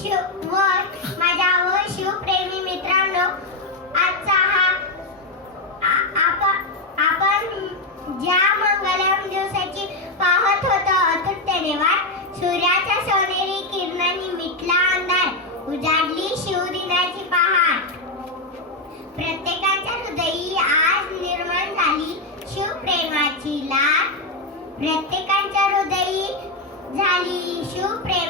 माझ्या शिवप्रेमी मित्रांनो, आजचा आपण ज्या मंगलम दिवसाची पाहत होतो अतुत्य वाट, सूर्याच्या सोनेरी किरणांनी मिटला अंधार, उजाडली शिवदिनाची पहाट. प्रत्येकाच्या हृदयी आज निर्माण झाली शिवप्रेमाची लाट. प्रत्येकाच्या हृदयी झाली शिवप्रेम